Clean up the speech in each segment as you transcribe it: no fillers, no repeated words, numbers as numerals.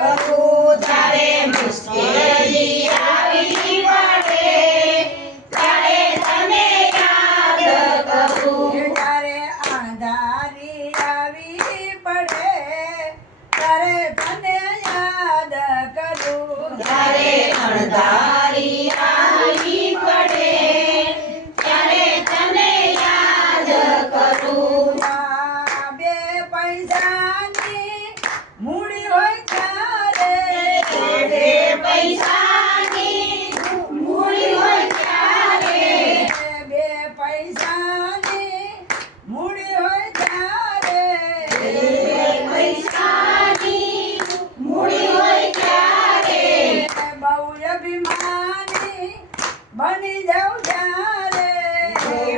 કરું જ્યારે મુશ્કેલી આવી પડે ત્યારે તને યાદ કરું જ્યારે અંધારી આવી પડે ત્યારે તને યાદ કરું જ્યારે અણધારી આવી પડે ત્યારે તને યાદ કરું બે પૈસાની મૂડી હોય ત્યારે બે પૈસાની મૂડી હોય ત્યારે બે પૈસાની મૂડી હોય ત્યારે પૈસાની મૂડી હોય ત્યારે બહુ અભિમાની બની જાઉં ત્યારે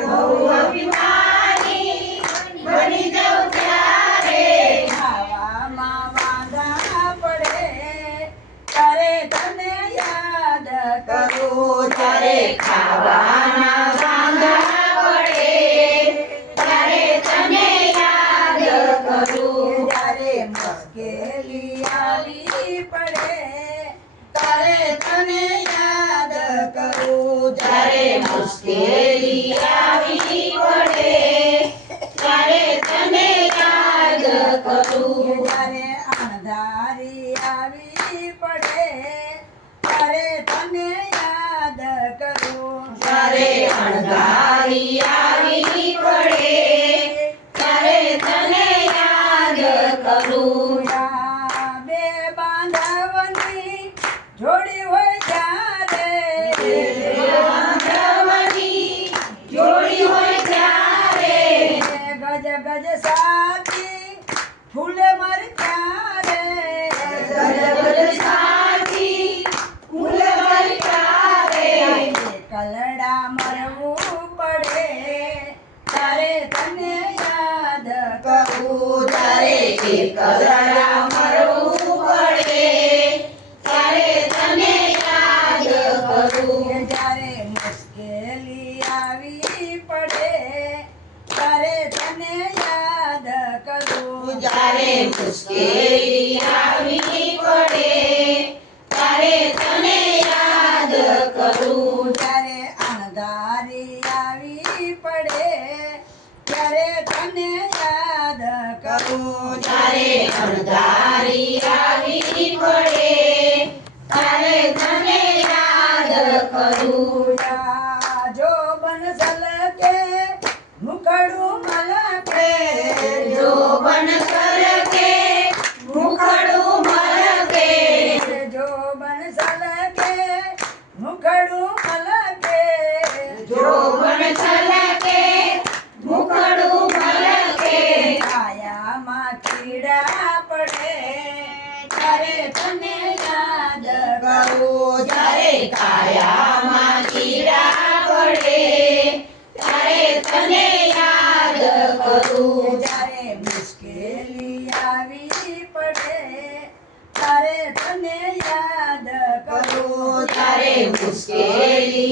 બહુ અભિમાની બની જાઉં ત્યારે ખાવામાં વાંધા પડે ત્યારે તને યાદ કરું ત્યારે ખાવાના વાંધા પડે ત્યારે તને યાદ કરું જ્યારે મુશ્કેલી આવી પડે ત્યારે તને યાદ કરું જ્યારે મુશ્કેલી આવી પડે ત્યારે તને યાદ કરું જ્યારે અણધારી આવી પડે ત્યારે તને યાદ કરું જ્યારે અણધારી આવી પડે ત્યારે તને યાદ કરું બે બાંધવની જોડી હોય ત્યારે બાંધવની જોડી હોય ત્યારે ગજ ગજ સાથી ફૂલે મારી ત્યારે ગજગજ સાથી ફૂલ ભરી ત્યારે કલડા મરવું પડે ત્યારે તને યાદ કરું ત્યારે એકલા મરવું પડે ત્યારે તને યાદ કરું જ્યારે મુશ્કેલી આવી પડે ત્યારે તને યાદ કરું જ્યારે મુશ્કેલી આવી પડે ત્યારે તને યાદ કરું જ્યારે અણધારી આવી પડે ત્યારે તને યાદ કરું જ્યારે અણધારી આવી પડે ત્યારે તને યાદ કરું જો બન સલકે મુખડું મલકે જો બન સરકે મુખડું મલકે જો બન સલકે મુખડું મલકે જો બન છલકે મુખડું મલકે કાયામાં કીડા પડે ત્યારે તને યાદ કરું જ્યારે કાયામાં કીડા પડે ત્યારે તને યાદ કરું જ્યારે મુશ્કેલી આવી પડે ત્યારે તને યાદ કરું ત્યારે મુશ્કેલી